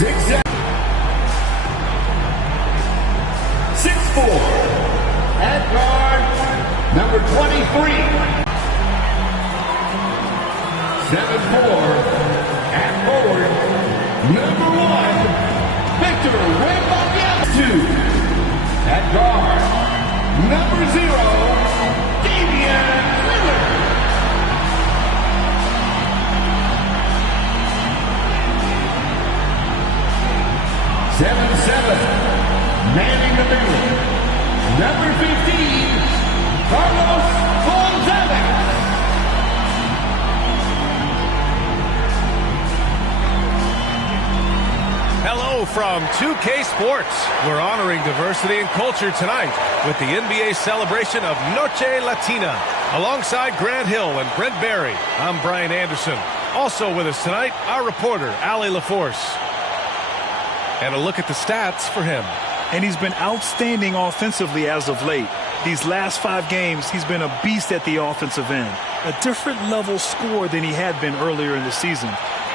6'4", at guard, number 23. 7'4", at forward, number 1, Victor Wembanyama. 2, at guard, number 0, Damian Lillard. 7'7", manning the middle, number 15, Carlos Gonzalez. Hello from 2K Sports. We're honoring diversity and culture tonight with the NBA celebration of Noche Latina. Alongside Grant Hill and Brent Barry, I'm Brian Anderson. Also with us tonight, our reporter, Allie LaForce. And a look at the stats for him. And he's been outstanding offensively as of late. These last 5 games, he's been a beast at the offensive end. A different level score than he had been earlier in the season.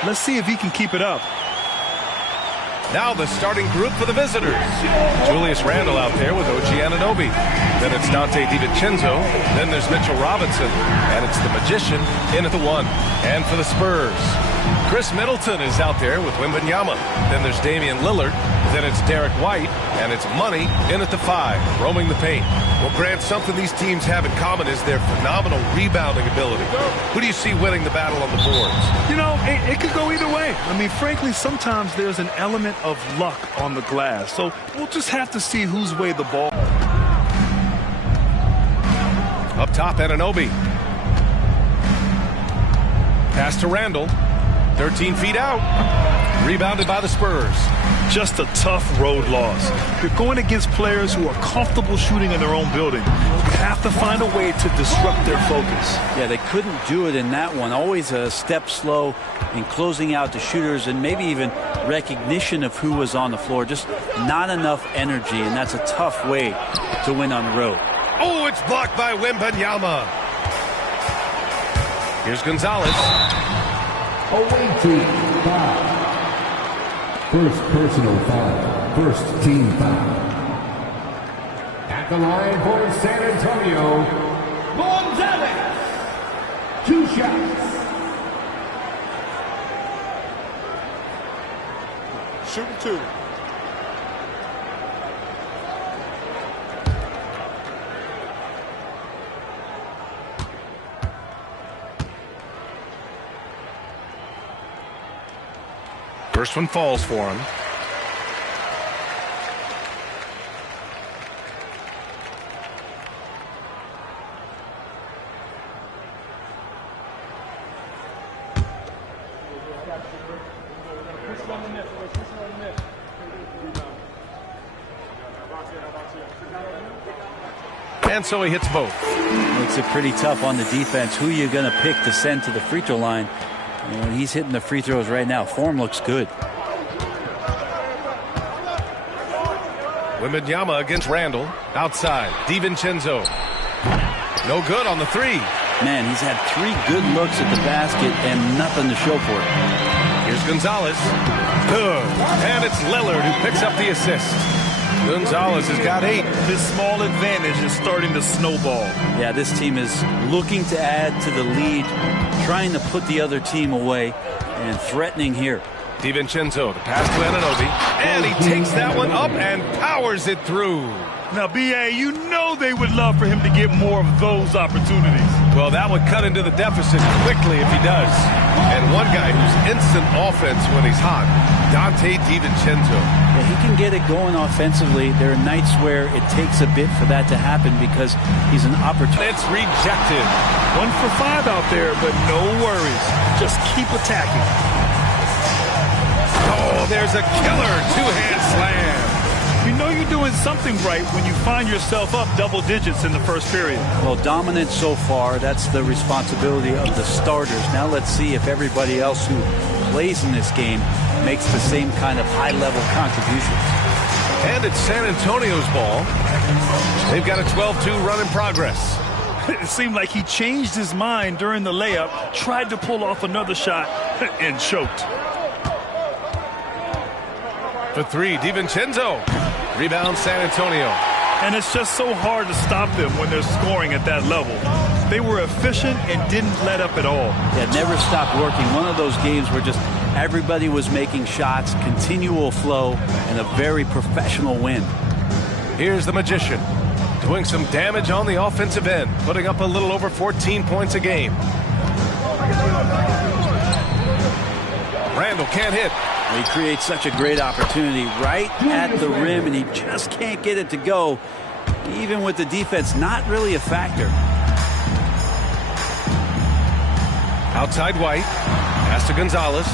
Let's see if he can keep it up. Now the starting group for the visitors. Julius Randle out there with OG Anunoby. Then it's Dante DiVincenzo. Then there's Mitchell Robinson. And it's the Magician in at the 1. And for the Spurs, Chris Middleton is out there with Wembanyama. Then there's Damian Lillard. Then it's Derek White. And it's Money in at the 5, roaming the paint. Well, Grant, something these teams have in common is their phenomenal rebounding ability. Who do you see winning the battle on the boards? You know, it could go either way. I mean, frankly, sometimes there's an element of luck on the glass. So we'll just have to see whose way the ball. Up top, Anunoby. Pass to Randle. 13 feet out. Rebounded by the Spurs. Just a tough road loss. You're going against players who are comfortable shooting in their own building. You have to find a way to disrupt their focus. Yeah, they couldn't do it in that one. Always a step slow in closing out the shooters and maybe even recognition of who was on the floor. Just not enough energy, and that's a tough way to win on the road. Oh, it's blocked by Wembanyama. Here's Gonzalez. Away team foul. First personal foul. First team foul. At the line for San Antonio, Gonzalez. 2 shots. Shooting 2. First one falls for him. And so he hits both. Makes it pretty tough on the defense. Who you going to pick to send to the free throw line? And he's hitting the free throws right now. Form looks good. Wembanyama against Randle. Outside. DiVincenzo. No good on the 3. Man, he's had 3 good looks at the basket and nothing to show for it. Here's Gonzalez. Good. And it's Lillard who picks up the assist. Gonzalez has got 8. This small advantage is starting to snowball. Yeah, this team is looking to add to the lead, trying to put the other team away, and threatening here. DiVincenzo, the pass to Anunoby, and he takes that one up and powers it through. Now, B.A., you know they would love for him to get more of those opportunities. Well, that would cut into the deficit quickly if he does. And one guy who's instant offense when he's hot, Dante DiVincenzo. Yeah, he can get it going offensively. There are nights where it takes a bit for that to happen because he's an opportunity. It's rejected. 1 for 5 out there, but no worries. Just keep attacking. Oh, there's a killer 2-hand slam. You know you're doing something right when you find yourself up double digits in the first period. Well, dominant so far. That's the responsibility of the starters. Now let's see if everybody else who plays in this game makes the same kind of high-level contributions. And it's San Antonio's ball. They've got a 12-2 run in progress. It seemed like he changed his mind during the layup, tried to pull off another shot, and choked. For three, DiVincenzo. Rebound, San Antonio. And it's just so hard to stop them when they're scoring at that level. They were efficient and didn't let up at all. Yeah, never stopped working. One of those games where just everybody was making shots, continual flow, and a very professional win. Here's the Magician, doing some damage on the offensive end, putting up a little over 14 points a game. Randall can't hit. He creates such a great opportunity right at the rim, and he just can't get it to go, even with the defense not really a factor. Outside White, pass to Gonzalez.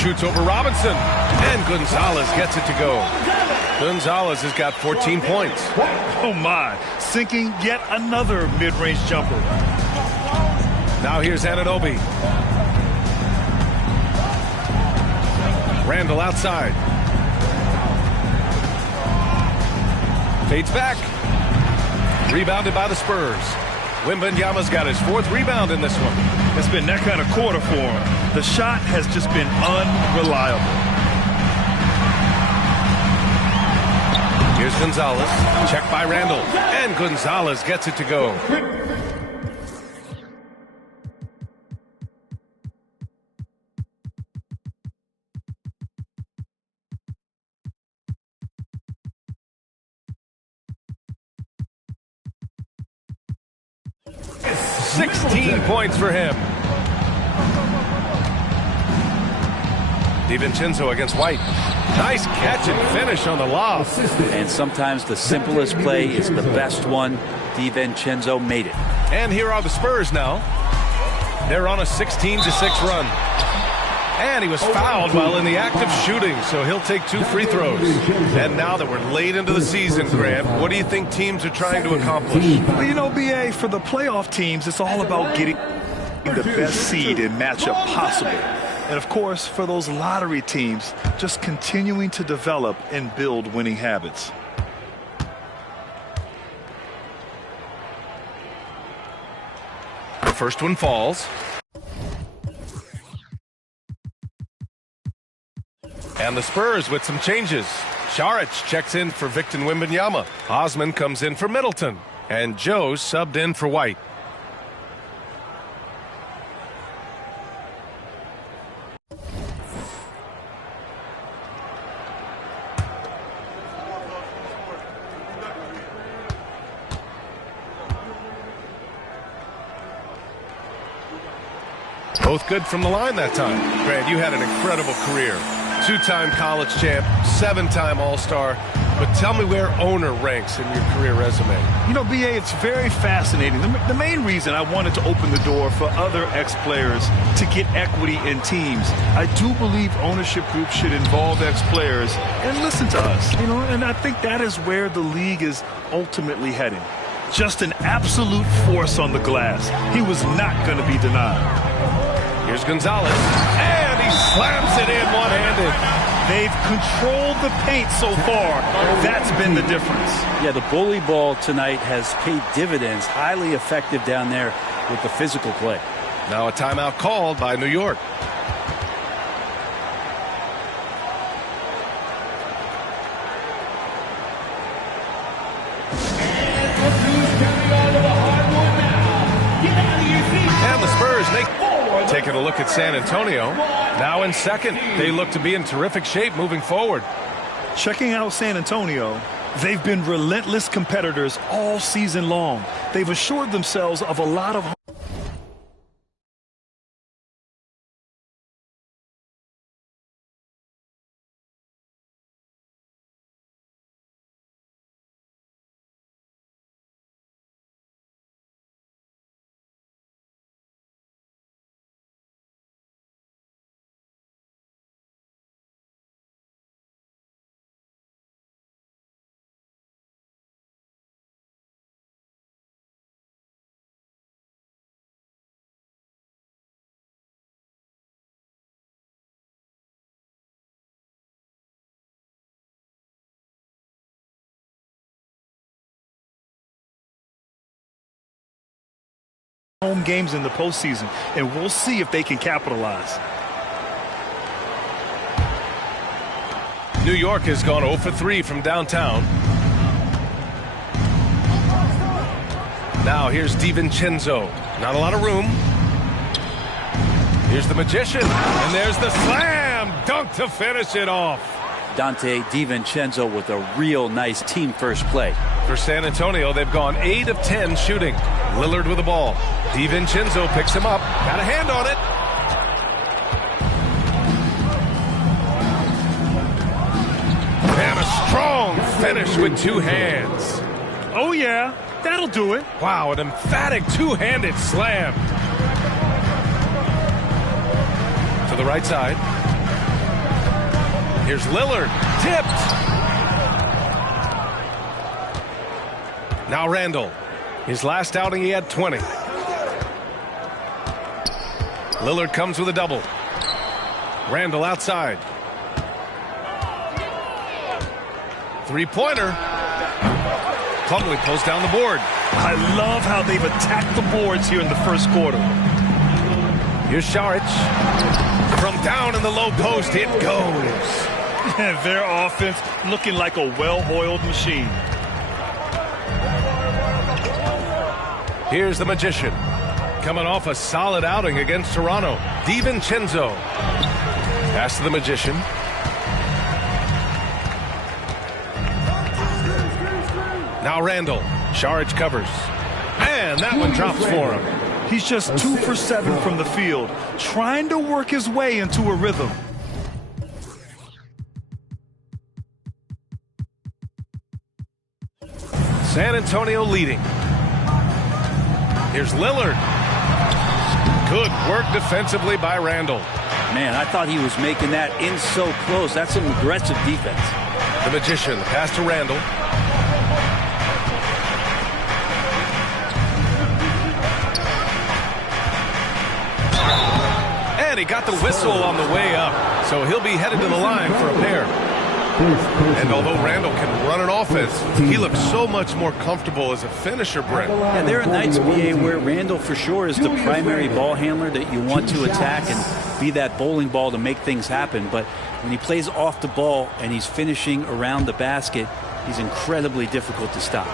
Shoots over Robinson, and Gonzalez gets it to go. Gonzalez has got 14 points. Oh my, sinking yet another mid-range jumper. Now here's Anunoby. Randall outside. Fades back. Rebounded by the Spurs. Wembanyama's got his fourth rebound in this one. It's been that kind of quarter for him. The shot has just been unreliable. Here's Gonzalez. Checked by Randall. And Gonzalez gets it to go. It's 16 points for him. DiVincenzo against White. Nice catch and finish on the lob. And sometimes the simplest play is the best one. DiVincenzo made it. And here are the Spurs now. They're on a 16-6 run. And he was fouled while in the act of shooting, so he'll take 2 free throws. And now that we're late into the season, Grant, what do you think teams are trying to accomplish? Well, you know, B.A., for the playoff teams, it's all about getting the best seed and matchup possible. And, of course, for those lottery teams, just continuing to develop and build winning habits. The first one falls. And the Spurs with some changes. Šarić checks in for Victor Wembanyama. Osman comes in for Middleton. And Joe subbed in for White. Both good from the line that time. Grant, you had an incredible career. 2-time college champ, 7-time All-Star. But tell me where owner ranks in your career resume. You know, B.A., it's very fascinating. The main reason I wanted to open the door for other ex-players to get equity in teams, I do believe ownership groups should involve ex-players and listen to us. You know, and I think that is where the league is ultimately heading. Just an absolute force on the glass. He was not going to be denied. Here's Gonzalez, and he slams it in one-handed. They've controlled the paint so far. That's been the difference. Yeah, the bully ball tonight has paid dividends. Highly effective down there with the physical play. Now a timeout called by New York. And the Spurs make... Taking a look at San Antonio. Now in second. They look to be in terrific shape moving forward. Checking out San Antonio, they've been relentless competitors all season long. They've assured themselves of a lot of home games in the postseason, and we'll see if they can capitalize. New York has gone 0 for 3 from downtown. Now here's DiVincenzo. Not a lot of room. Here's the Magician. And there's the slam dunk to finish it off. Dante DiVincenzo with a real nice team first play. For San Antonio, they've gone 8 of 10 shooting. Lillard with the ball. DiVincenzo picks him up. Got a hand on it. And a strong finish with 2 hands. Oh, yeah. That'll do it. Wow, an emphatic 2-handed slam. To the right side. Here's Lillard. Tipped. Now Randall. His last outing, he had 20. Lillard comes with a double. Randall outside. Three-pointer. Plumlee pulls down the board. I love how they've attacked the boards here in the first quarter. Here's Saric. From down in the low post, it goes. Their offense looking like a well-oiled machine. Here's the Magician. Coming off a solid outing against Toronto. DiVincenzo. Pass to the Magician. Now Randall. Saric covers. And that one drops for him. He's just 2 for 7 from the field, trying to work his way into a rhythm. San Antonio leading. Here's Lillard. Good work defensively by Randall. Man, I thought he was making that in so close. That's some aggressive defense. The Magician, the pass to Randall. And he got the whistle on the way up, so he'll be headed to the line for a pair. And although Randall can run an offense, he looks so much more comfortable as a finisher, Brent. Yeah, there are nights, BA, where Randall for sure is the primary ball handler that you want to attack and be that bowling ball to make things happen. But when he plays off the ball and he's finishing around the basket, he's incredibly difficult to stop.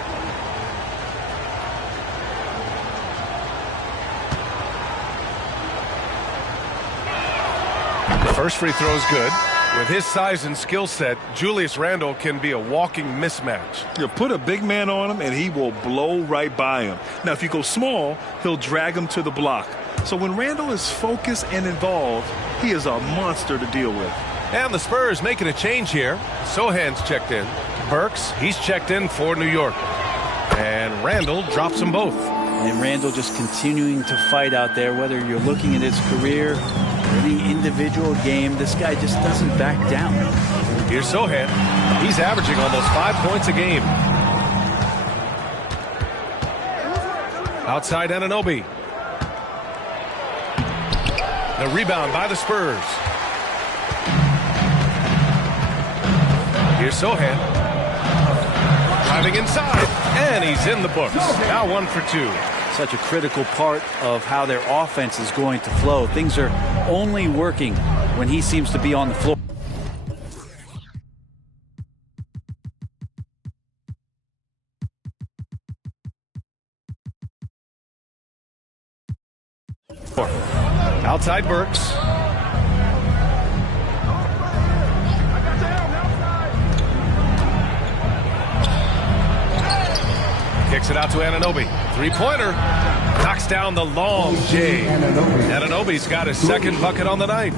The first free throw is good. With his size and skill set, Julius Randle can be a walking mismatch. You put a big man on him, and he will blow right by him. Now, if you go small, he'll drag him to the block. So when Randle is focused and involved, he is a monster to deal with. And the Spurs making a change here. Sohan's checked in. Burks, he's checked in for New York. And Randle drops them both. And Randle just continuing to fight out there, whether you're looking at his career, any individual game, this guy just doesn't back down. Here's Sohan. He's averaging almost 5 points a game. Outside Anunoby. The rebound by the Spurs. Here's Sohan. Driving inside, and he's in the books. Now 1 for 2. Such a critical part of how their offense is going to flow. Things are only working when he seems to be on the floor. Outside Burks. Kicks it out to Anunoby. Three-pointer. Knocks down the long J. Anunoby's got his second bucket on the night.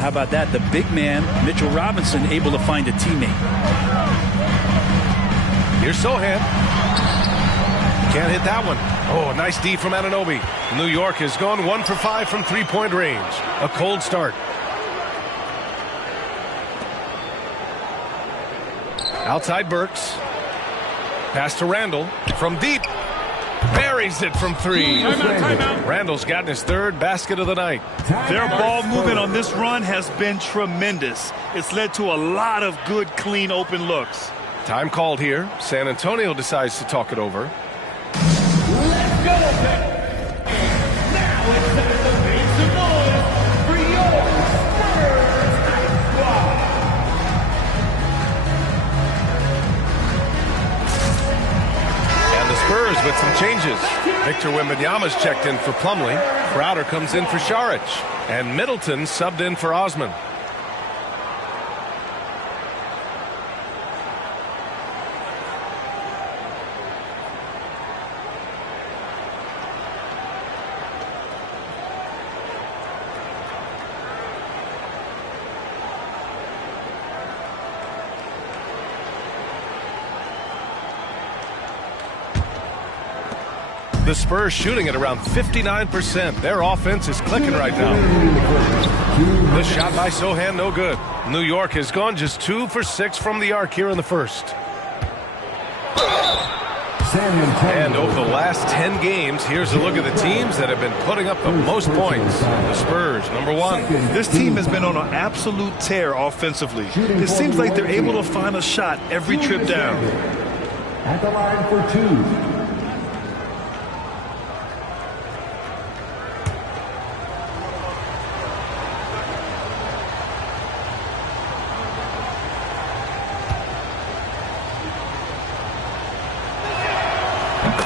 How about that? The big man, Mitchell Robinson, able to find a teammate. Here's Sohan. Can't hit that one. Oh, nice D from Anunoby. New York has gone 1 for 5 from three-point range. A cold start. Outside Burks. Pass to Randle from deep. Buries it from 3. Timeout. Randle's gotten his 3rd basket of the night. Their ball movement on this run has been tremendous. It's led to a lot of good, clean, open looks. Time called here. San Antonio decides to talk it over. Let's go, baby. Now it's time to make some noise for your Spurs Night Squad. changes. Victor Wembanyama's checked in for Plumlee. Crowder comes in for Šarić. And Middleton subbed in for Osman. The Spurs shooting at around 59%. Their offense is clicking right now. The shot by Sohan, no good. New York has gone just 2 for 6 from the arc here in the first. And over the last 10 games, here's a look at the teams that have been putting up the most points. The Spurs, number 1. This team has been on an absolute tear offensively. It seems like they're able to find a shot every trip down. At the line for 2.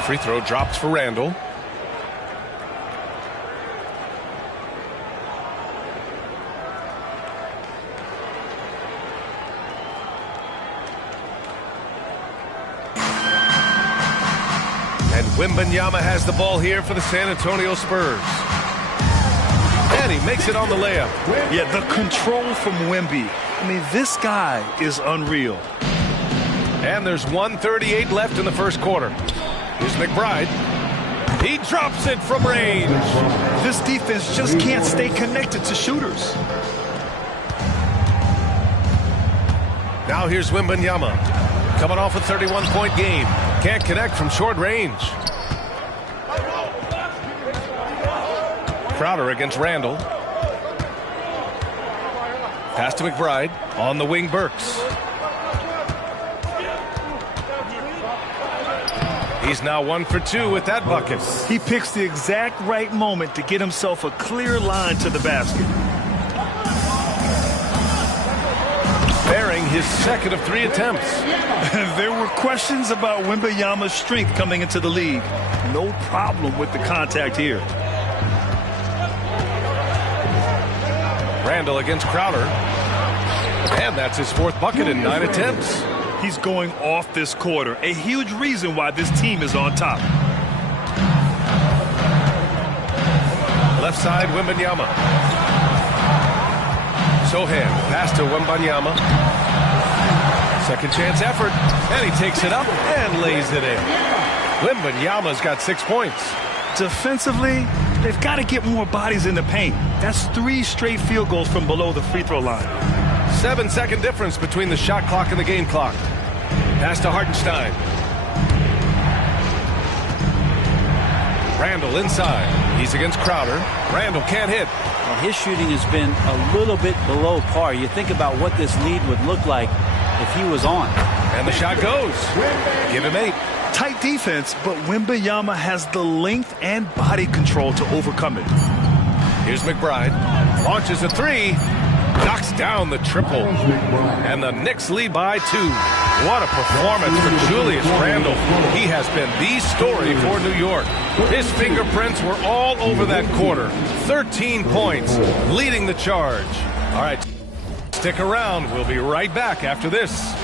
Free throw dropped for Randall. And Wembanyama has the ball here for the San Antonio Spurs. And he makes it on the layup. Yeah, the control from Wemby. I mean, this guy is unreal. And there's 1:38 left in the first quarter. Here's McBride. He drops it from range. This defense just can't stay connected to shooters. Now here's Wembanyama. Coming off a 31-point game. Can't connect from short range. Crowder against Randall. Pass to McBride. On the wing, Burks. He's now 1 for 2 with that bucket. He picks the exact right moment to get himself a clear line to the basket. Bearing his second of 3 attempts. There were questions about Wembanyama's strength coming into the league. No problem with the contact here. Randall against Crowder. And that's his 4th bucket in 9 attempts. He's going off this quarter. A huge reason why this team is on top. Left side, Wembanyama. Sohan, pass to Wembanyama. Second chance effort. And he takes it up and lays it in. Wembanyama's got 6 points. Defensively, they've got to get more bodies in the paint. That's 3 straight field goals from below the free throw line. 7-second difference between the shot clock and the game clock. Pass to Hartenstein. Randall inside. He's against Crowder. Randall can't hit. Well, his shooting has been a little bit below par. You think about what this lead would look like if he was on. And the shot goes. Give him 8. Tight defense, but Wembanyama has the length and body control to overcome it. Here's McBride. Launches a 3. Knocks down the triple. And the Knicks lead by 2. What a performance for Julius Randle. He has been the story for New York. His fingerprints were all over that quarter. 13 points, leading the charge. All right, stick around. We'll be right back after this.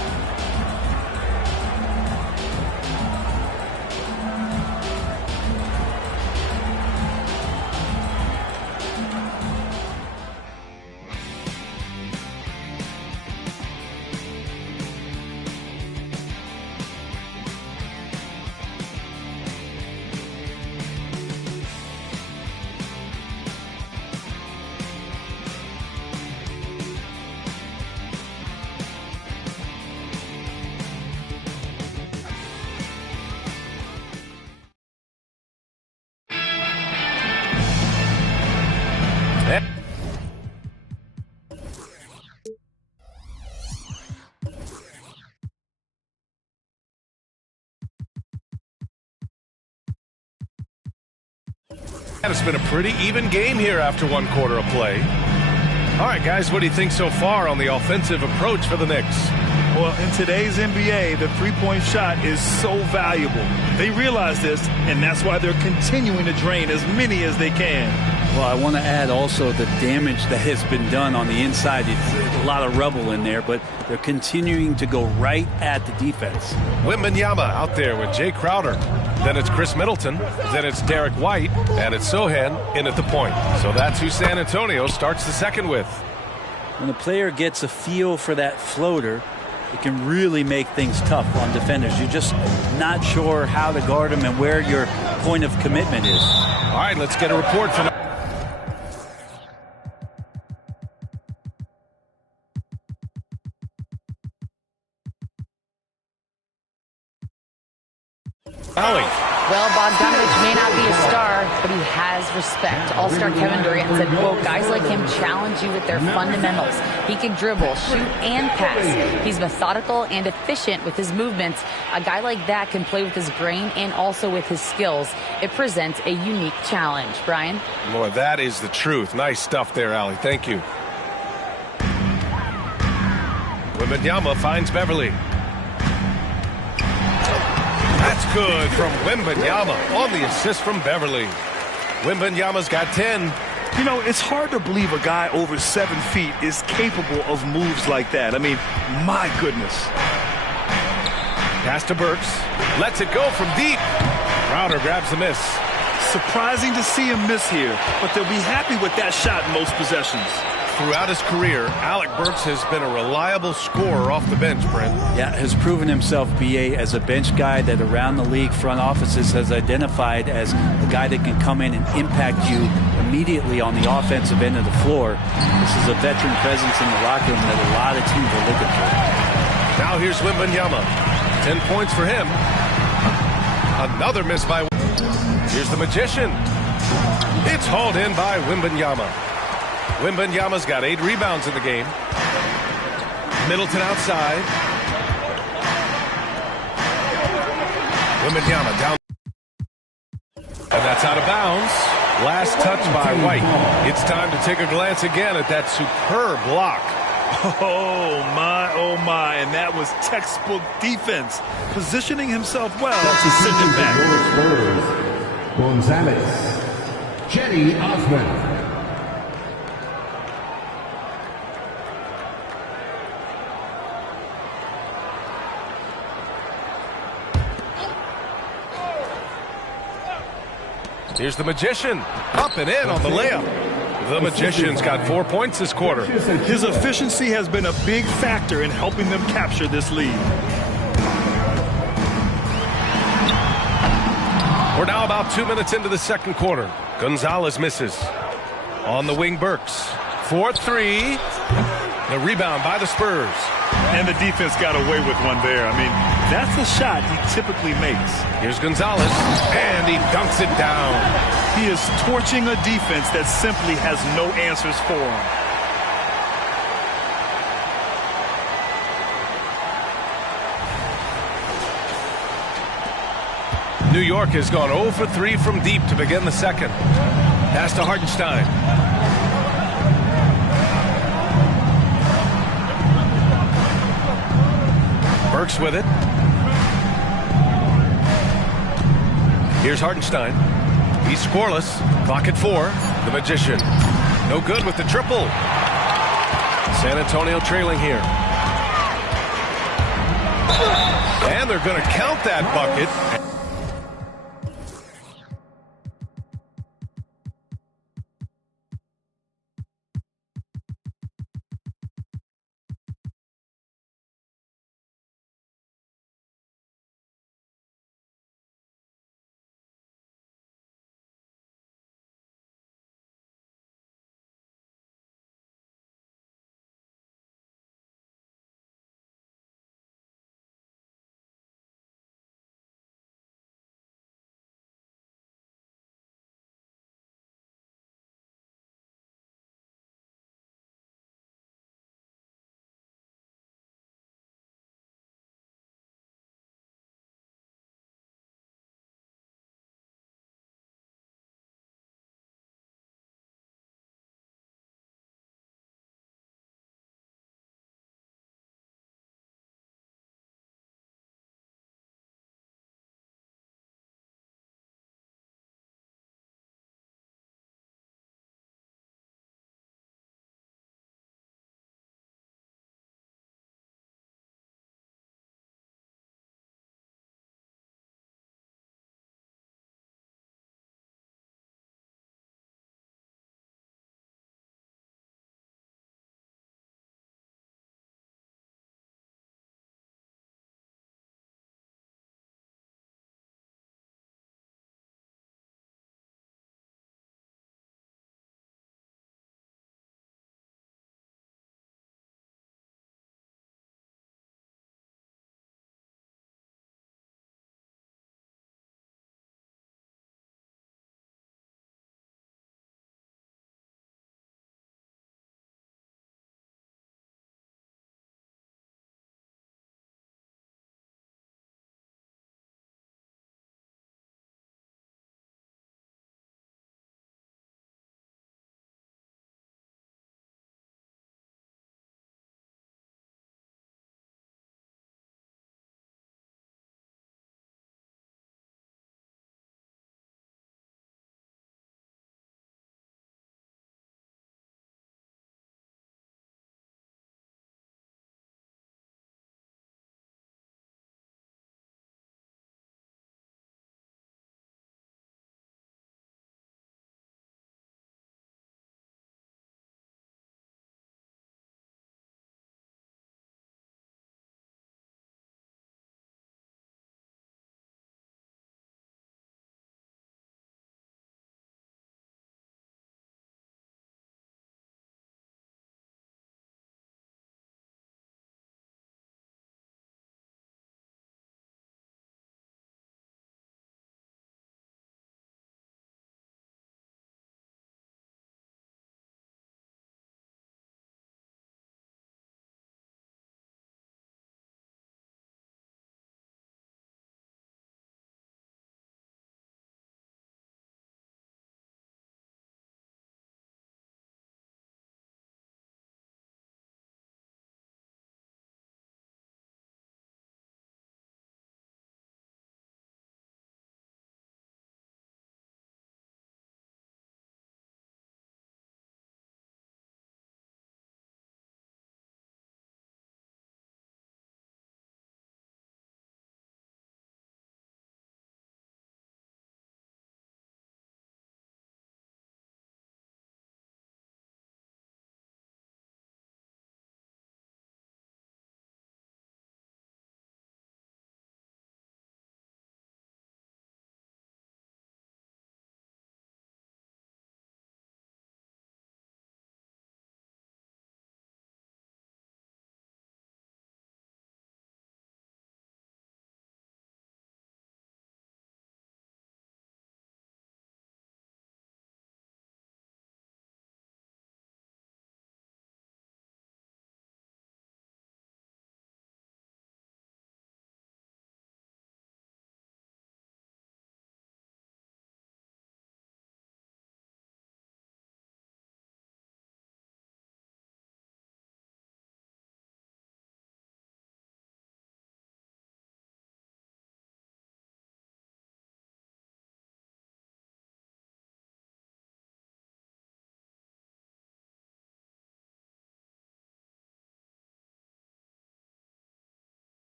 It's been a pretty even game here after 1 quarter of play. All right, guys, what do you think so far on the offensive approach for the Knicks? Well, in today's NBA, the three-point shot is so valuable. They realize this, and that's why they're continuing to drain as many as they can. Well, I want to add also the damage that has been done on the inside. It's a lot of rubble in there, but they're continuing to go right at the defense. Wembanyama out there with Jay Crowder. Then it's Chris Middleton. Then it's Derek White. And it's Sohan in at the point. So that's who San Antonio starts the second with. When a player gets a feel for that floater, it can really make things tough on defenders. You're just not sure how to guard them and where your point of commitment is. All right, let's get a report from Allie. Well, Bogdanovich may not be a star, but he has respect. All-star Kevin Durant said, quote, guys like him challenge you with their fundamentals. He can dribble, shoot, and pass. He's methodical and efficient with his movements. A guy like that can play with his brain and also with his skills. It presents a unique challenge. Brian? Boy, that is the truth. Nice stuff there, Allie. Thank you. Wembanyama finds Beverly. That's good from Wembanyama on the assist from Beverly. Wembanyama's got 10. You know, it's hard to believe a guy over 7 feet is capable of moves like that. I mean, my goodness. Pass to Burks. Lets it go from deep. Crowder grabs the miss. Surprising to see him miss here, but they'll be happy with that shot in most possessions. Throughout his career, Alec Burks has been a reliable scorer off the bench, Brent. Yeah, has proven himself, B.A., as a bench guy that around the league front offices has identified as a guy that can come in and impact you immediately on the offensive end of the floor. This is a veteran presence in the locker room that a lot of teams are looking for. Now here's Wembanyama. 10 points for him. Another miss by... Here's the Magician. It's hauled in by Wembanyama. Wembanyama's got 8 rebounds in the game. Middleton outside. Wembanyama down. And that's out of bounds. Last touch by White. It's time to take a glance again at that superb block. Oh, my, and that was textbook defense. Positioning himself well to send it back. Gonzalez. Cedi Osman. Here's the Magician. Up and in on the layup. The Magician's got 4 points this quarter. His efficiency has been a big factor in helping them capture this lead. We're now about 2 minutes into the second quarter. Gonzalez misses. On the wing, Burks. 4-3. The rebound by the Spurs. And the defense got away with one there. I mean, that's the shot he typically makes. Here's Gonzalez, and he dunks it down. He is torching a defense that simply has no answers for him. New York has gone 0 for 3 from deep to begin the second. Pass to Hartenstein. Burks with it. Here's Hartenstein. He's scoreless. Clock at 4. The Magician. No good with the triple. San Antonio trailing here. And they're going to count that bucket.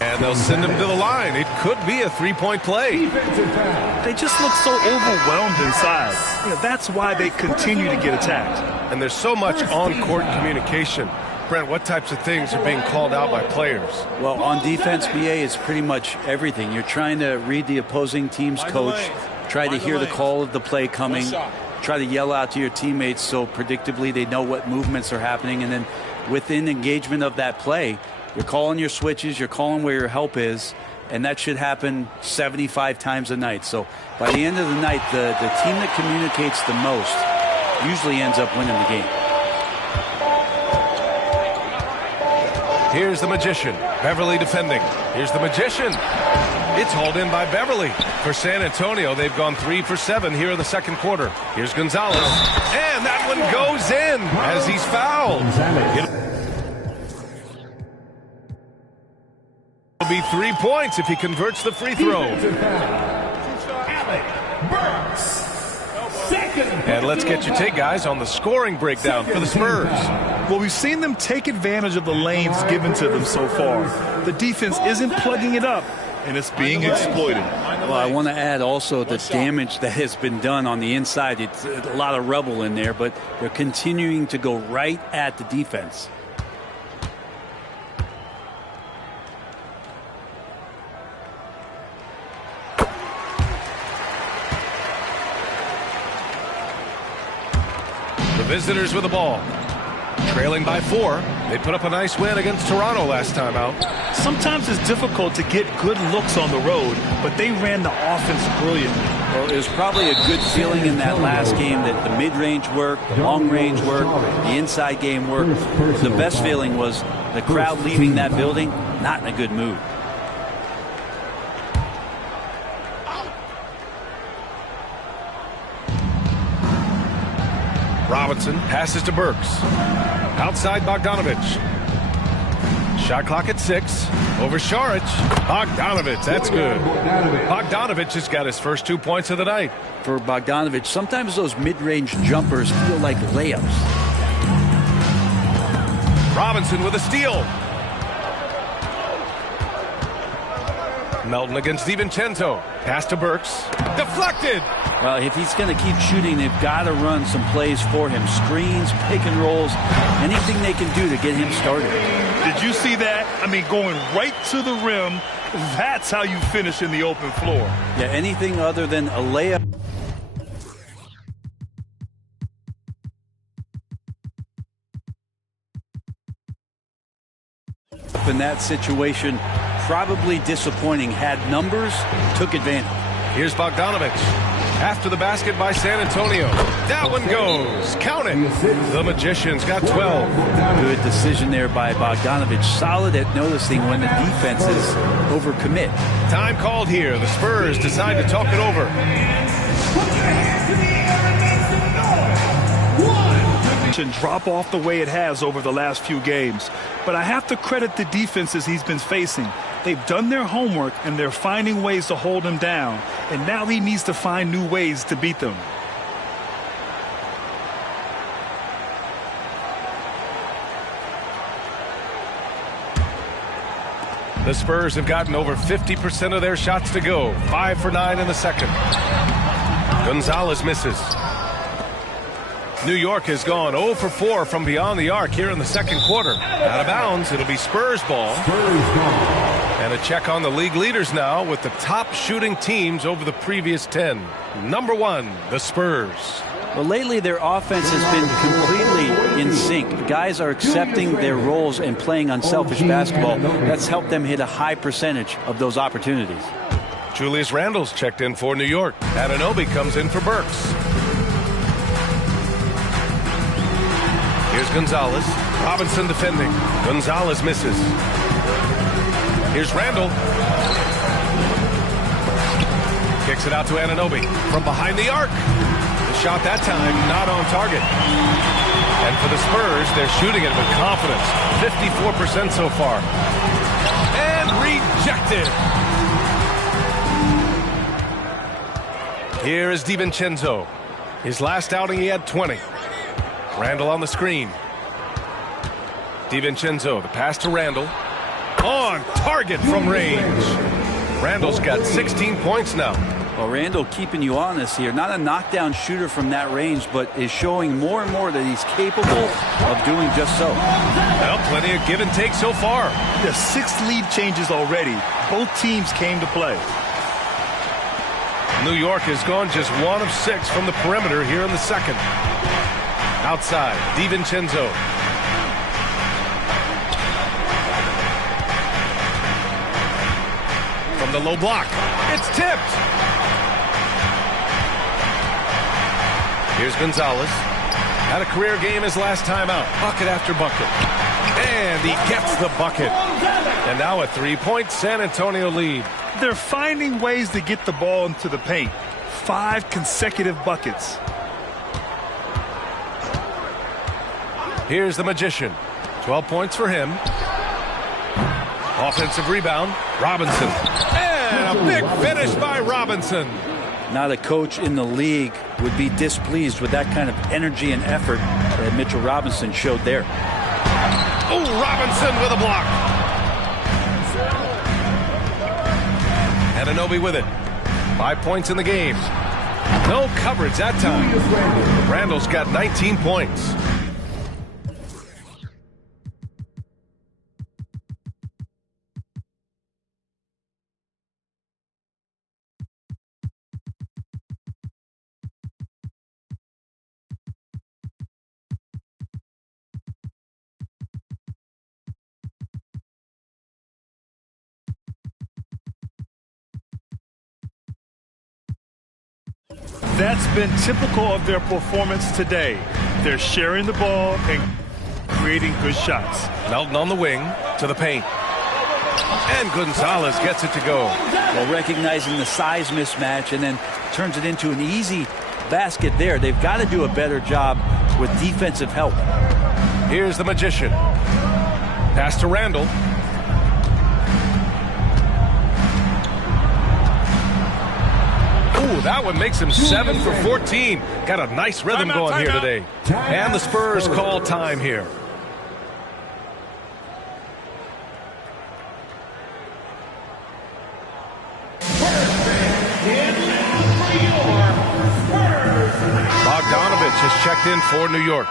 And they'll send him to the line. It could be a three-point play. They just look so overwhelmed inside. That's why they continue to get attacked. And there's so much on-court communication. Brent, what types of things are being called out by players? Well, on defense, BA, it's pretty much everything. You're trying to read the opposing team's coach, try to hear the call of the play coming, try to yell out to your teammates so predictably they know what movements are happening, and then within engagement of that play, you're calling your switches, you're calling where your help is, and that should happen 75 times a night. So by the end of the night, the team that communicates the most usually ends up winning the game. Here's the Magician. Beverly defending. Here's the Magician. It's hauled in by Beverly. For San Antonio, they've gone 3 for 7 here in the second quarter. Here's Gonzalez. And that one goes in as he's fouled. It'll be 3 points if he converts the free throw. And let's get your take, guys, on the scoring breakdown for the Spurs. Well, we've seen them take advantage of the lanes given to them so far. The defense isn't plugging it up, and it's being exploited. Well, I want to add also the damage that has been done on the inside. It's a lot of rubble in there, but they're continuing to go right at the defense. Visitors with the ball. Trailing by 4. They put up a nice win against Toronto last time out. Sometimes it's difficult to get good looks on the road, but they ran the offense brilliantly. Well, it was probably a good feeling in that last game that the mid-range worked, the long-range worked, the inside game worked. The best feeling was the crowd leaving that building not in a good mood. Robinson passes to Burks. Outside Bogdanovich. Shot clock at 6. Over Šarić. Bogdanovich, that's good. Bogdanovich has got his first 2 points of the night. For Bogdanovich, sometimes those mid-range jumpers feel like layups. Robinson with a steal. Melton against DiVincenzo. Pass to Burks. Deflected. Well, if he's going to keep shooting, they've got to run some plays for him. Screens, pick and rolls, anything they can do to get him started. Did you see that? I mean, going right to the rim, that's how you finish in the open floor. Yeah, anything other than a layup. In that situation, probably disappointing. Had numbers, took advantage. Here's Bogdanovich. After the basket by San Antonio. That one goes. Count it. The Magician's got 12. Good decision there by Bogdanovich. Solid at noticing when the defenses overcommit. Time called here. The Spurs decide to talk it over. Drop off the way it has over the last few games. But I have to credit the defenses he's been facing. They've done their homework, and they're finding ways to hold him down. And now he needs to find new ways to beat them. The Spurs have gotten over 50% of their shots to go. 5 for 9 in the second. Gonzalez misses. New York has gone 0 for 4 from beyond the arc here in the second quarter. Out of bounds, it'll be Spurs ball. And a check on the league leaders now with the top shooting teams over the previous 10. Number 1, the Spurs. Well, lately their offense has been completely in sync. Guys are accepting their roles and playing unselfish basketball. That's helped them hit a high percentage of those opportunities. Julius Randle's checked in for New York. Anunoby comes in for Burks. Here's Gonzalez. Robinson defending. Gonzalez misses. Here's Randle. Kicks it out to Anunoby from behind the arc. The shot that time not on target. And for the Spurs, they're shooting it with confidence. 54% so far. And rejected. Here is DiVincenzo. His last outing, he had 20. Randle on the screen. DiVincenzo, the pass to Randle. On target from range. Randall's got 16 points now. Well, Randall keeping you honest here. Not a knockdown shooter from that range, but is showing more and more that he's capable of doing just so. Well, plenty of give and take so far. There's 6 lead changes already. Both teams came to play. New York has gone just 1 of 6 from the perimeter here in the second. Outside, DiVincenzo. From the low block, it's tipped. Here's Gonzalez. Had a career game his last time out. Bucket after bucket. And he gets the bucket. And now a 3-point San Antonio lead. They're finding ways to get the ball into the paint. 5 consecutive buckets. Here's the Magician. 12 points for him. Offensive rebound. Robinson. And a big finish by Robinson. Not a coach in the league would be displeased with that kind of energy and effort that Mitchell Robinson showed there. Oh, Robinson with a block. Anunoby with it. 5 points in the game. No coverage that time. Randall's got 19 points. That's been typical of their performance today. They're sharing the ball and creating good shots. Melton on the wing to the paint. And Gonzalez gets it to go. Well, recognizing the size mismatch and then turns it into an easy basket there. They've got to do a better job with defensive help. Here's the Magician. Pass to Randall. Ooh, that one makes him 7 for 14. Got a nice rhythm going here today. And the Spurs call time here. Bogdanovich has checked in for New York.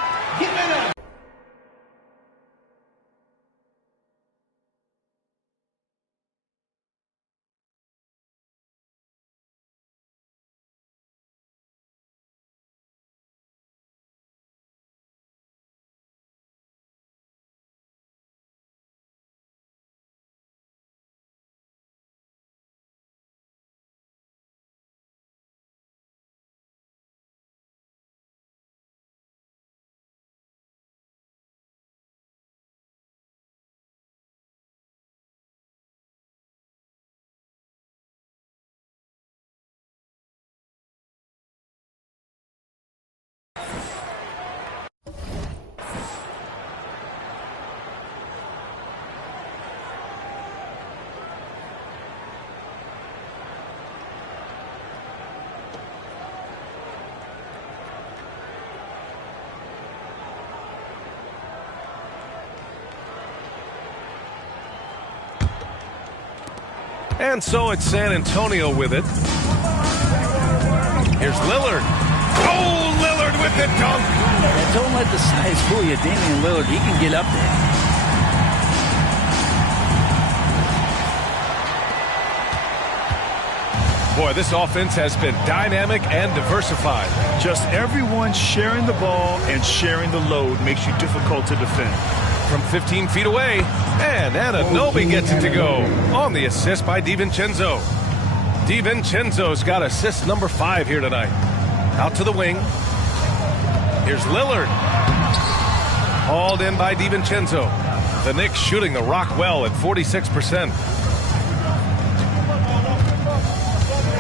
And so it's San Antonio with it. Here's Lillard. Oh, Lillard with the dunk. Yeah, don't let the size fool you. Damian Lillard, he can get up there. Boy, this offense has been dynamic and diversified. Just everyone sharing the ball and sharing the load makes you difficult to defend. From 15 feet away, and Anunoby gets it to go on the assist by DiVincenzo. DiVincenzo's got assist number 5 here tonight. Out to the wing. Here's Lillard. Hauled in by DiVincenzo. The Knicks shooting the rock well at 46%.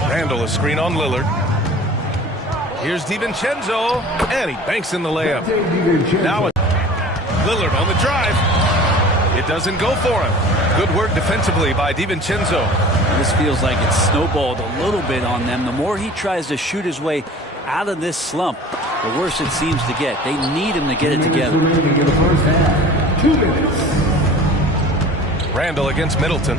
Randall a screen on Lillard. Here's DiVincenzo, and he banks in the layup. Now it's Lillard on the drive. It doesn't go for him. Good work defensively by DiVincenzo. This feels like it's snowballed a little bit on them. The more he tries to shoot his way out of this slump, the worse it seems to get. They need him to get it together. Randall against Middleton.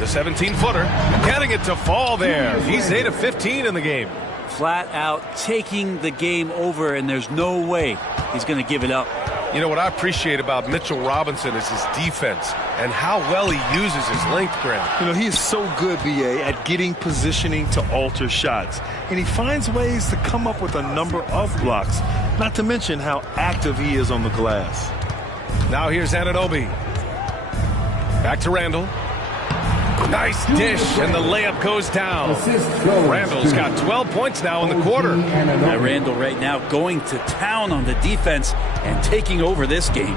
The 17-footer getting it to fall there. He's 8 of 15 in the game. Flat out taking the game over, and there's no way he's going to give it up. You know what I appreciate about Mitchell Robinson is his defense and how well he uses his length, Graham. You know, he is so good, BA, at getting positioning to alter shots. And he finds ways to come up with a number of blocks, not to mention how active he is on the glass. Now here's Anunoby. Back to Randall. Nice dish, and the layup goes down. Randall's got 12 points now in the quarter. Randall right now going to town on the defense and taking over this game.